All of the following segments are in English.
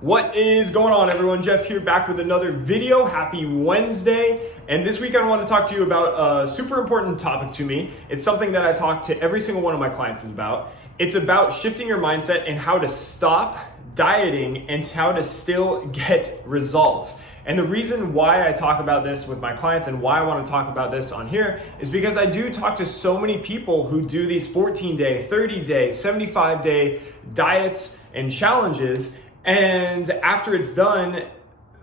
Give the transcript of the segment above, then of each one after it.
What is going on, everyone? Jeff here, back with another video. Happy Wednesday. And this week I want to talk to you about a super important topic to me. It's something that I talk to every single one of my clients about. It's about shifting your mindset and how to stop dieting and how to still get results. And the reason why I talk about this with my clients and why I want to talk about this on here is because I do talk to so many people who do these 14-day, 30-day, 75-day diets and challenges. And after it's done,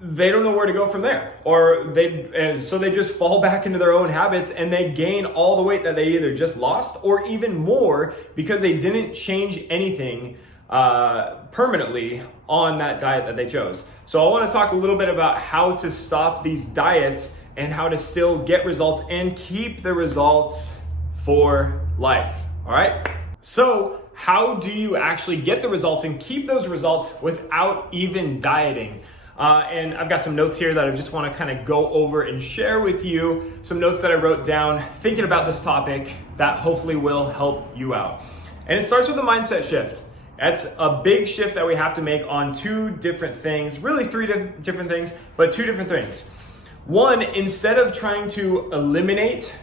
they don't know where to go from there, so they just fall back into their own habits and they gain all the weight that they either just lost or even more because they didn't change anything permanently on that diet that they chose. So I want to talk a little bit about how to stop these diets and how to still get results and keep the results for life. All right. So how do you actually get the results and keep those results without even dieting? And I've got some notes here that I just want to kind of go over and share with you. Some notes that I wrote down thinking about this topic that hopefully will help you out. And it starts with a mindset shift. That's a big shift that we have to make on two different things, really three different things, but two different things. One, instead of trying to eliminate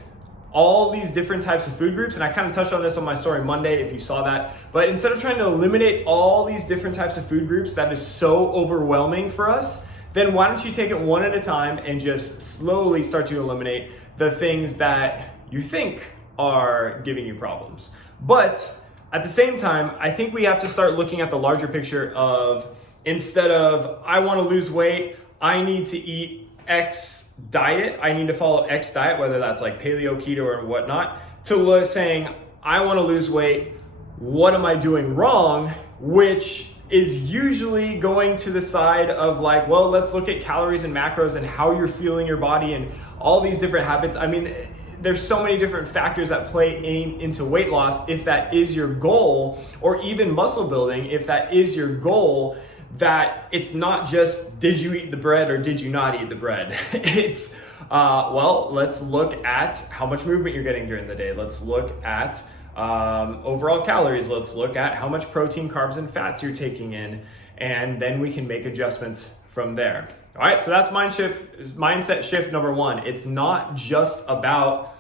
all these different types of food groups, and I kind of touched on this on my story Monday if you saw that, but instead of trying to eliminate all these different types of food groups that is so overwhelming for us, then why don't you take it one at a time and just slowly start to eliminate the things that you think are giving you problems. But at the same time, I think we have to start looking at the larger picture of, instead of I want to lose weight, I need to eat X diet, I need to follow X diet, whether that's like paleo, keto, or whatnot, to saying, I want to lose weight, what am I doing wrong? Which is usually going to the side of like, well, let's look at calories and macros and how you're fueling your body and all these different habits. I mean, there's so many different factors that play into weight loss if that is your goal, or even muscle building if that is your goal. That it's not just, did you eat the bread or did you not eat the bread? It's, well, let's look at how much movement you're getting during the day. Let's look at overall calories. Let's look at how much protein, carbs, and fats you're taking in. And then we can make adjustments from there. All right, so that's mindset shift number one. It's not just about,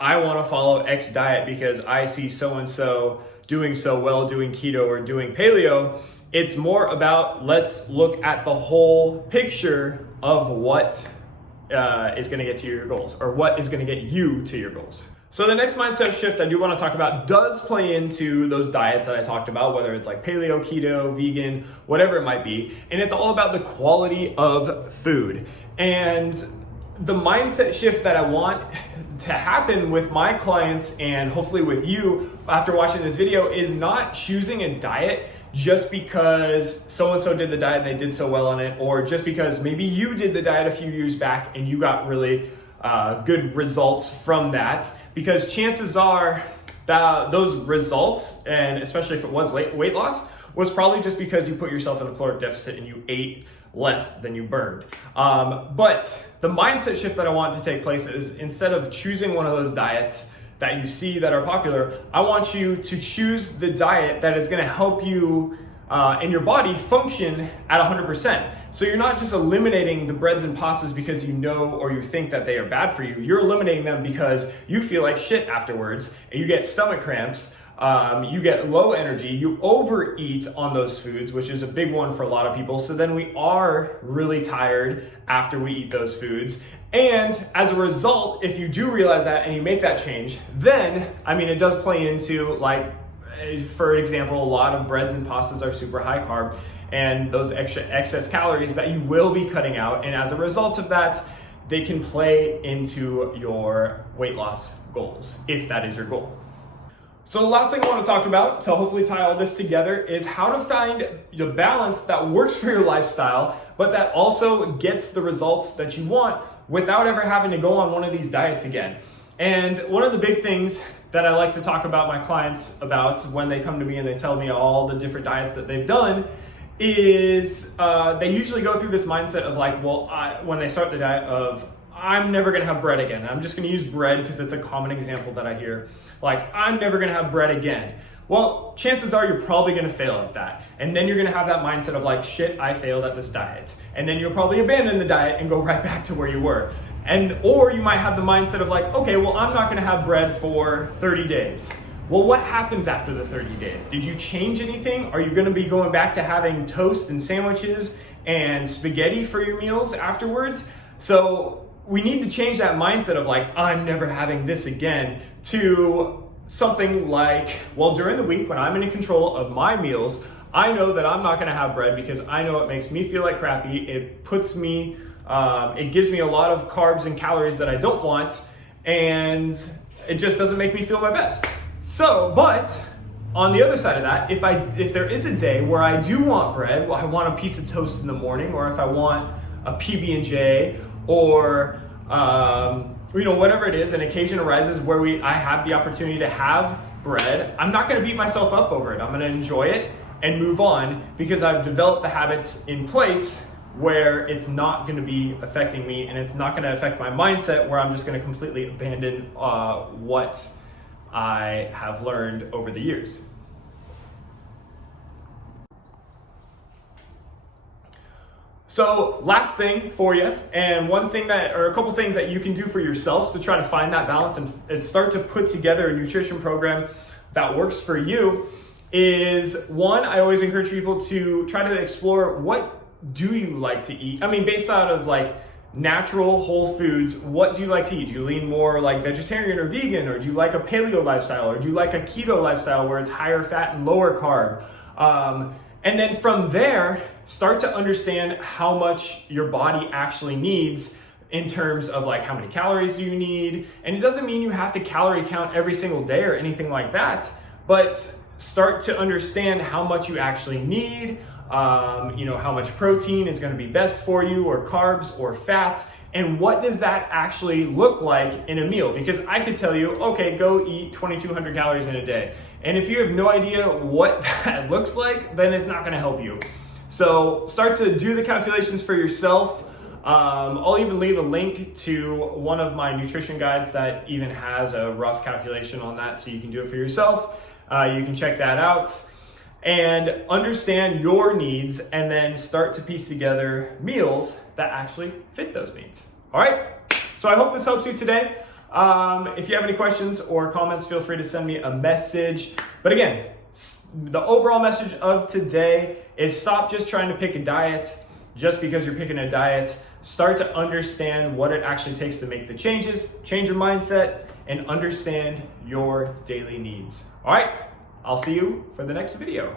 I want to follow X diet because I see so-and-so doing so well doing keto or doing paleo. It's more about, let's look at the whole picture of what is going to get to your goals, or what is going to get you to your goals. So the next mindset shift I do want to talk about does play into those diets that I talked about, whether it's like paleo, keto, vegan, whatever it might be. And it's all about the quality of food. And the mindset shift that I want to happen with my clients and hopefully with you after watching this video is not choosing a diet just because so-and-so did the diet and they did so well on it, or just because maybe you did the diet a few years back and you got really good results from that. Because chances are that those results, and especially if it was weight loss, was probably just because you put yourself in a caloric deficit and you ate less than you burned. But the mindset shift that I want to take place is, instead of choosing one of those diets that you see that are popular, I want you to choose the diet that is going to help you and your body function at 100%. So you're not just eliminating the breads and pastas because you know or you think that they are bad for you. You're eliminating them because you feel like shit afterwards and you get stomach cramps. You get low energy, you overeat on those foods, which is a big one for a lot of people. So then we are really tired after we eat those foods. And as a result, if you do realize that and you make that change, then, I mean, it does play into, like, for example, a lot of breads and pastas are super high carb and those excess calories that you will be cutting out. And as a result of that, they can play into your weight loss goals, if that is your goal. So the last thing I want to talk about to hopefully tie all this together is how to find the balance that works for your lifestyle, but that also gets the results that you want without ever having to go on one of these diets again. And one of the big things that I like to talk about my clients about when they come to me and they tell me all the different diets that they've done is they usually go through this mindset of like, well, when they start the diet of, I'm never gonna have bread again. I'm just gonna use bread because it's a common example that I hear. Like, I'm never gonna have bread again. Well, chances are you're probably gonna fail at that. And then you're gonna have that mindset of like, shit, I failed at this diet. And then you'll probably abandon the diet and go right back to where you were. Or you might have the mindset of like, okay, well, I'm not gonna have bread for 30 days. Well, what happens after the 30 days? Did you change anything? Are you gonna be going back to having toast and sandwiches and spaghetti for your meals afterwards? So we need to change that mindset of like, I'm never having this again, to something like, well, during the week when I'm in control of my meals, I know that I'm not gonna have bread because I know it makes me feel like crappy. It puts me, it gives me a lot of carbs and calories that I don't want, and it just doesn't make me feel my best. So, but on the other side of that, if there is a day where I do want bread, well, I want a piece of toast in the morning, or if I want a PB&J, or whatever it is, an occasion arises where I have the opportunity to have bread, I'm not gonna beat myself up over it. I'm gonna enjoy it and move on because I've developed the habits in place where it's not gonna be affecting me, and it's not gonna affect my mindset where I'm just gonna completely abandon what I have learned over the years. So last thing for you, and a couple things that you can do for yourselves to try to find that balance and start to put together a nutrition program that works for you is, one, I always encourage people to try to explore, what do you like to eat? I mean, based out of like natural whole foods, what do you like to eat? Do you lean more like vegetarian or vegan, or do you like a paleo lifestyle, or do you like a keto lifestyle where it's higher fat and lower carb? And then from there, start to understand how much your body actually needs in terms of like, how many calories do you need? And it doesn't mean you have to calorie count every single day or anything like that, but start to understand how much you actually need, how much protein is gonna be best for you, or carbs or fats, and what does that actually look like in a meal? Because I could tell you, okay, go eat 2,200 calories in a day. And if you have no idea what that looks like, then it's not gonna help you. So start to do the calculations for yourself. I'll even leave a link to one of my nutrition guides that even has a rough calculation on that, so you can do it for yourself. You can check that out and understand your needs, and then start to piece together meals that actually fit those needs. All right, so I hope this helps you today. If you have any questions or comments, feel free to send me a message. But again, the overall message of today is, stop just trying to pick a diet just because you're picking a diet. Start to understand what it actually takes to make the changes, change your mindset, and understand your daily needs. All right, I'll see you for the next video.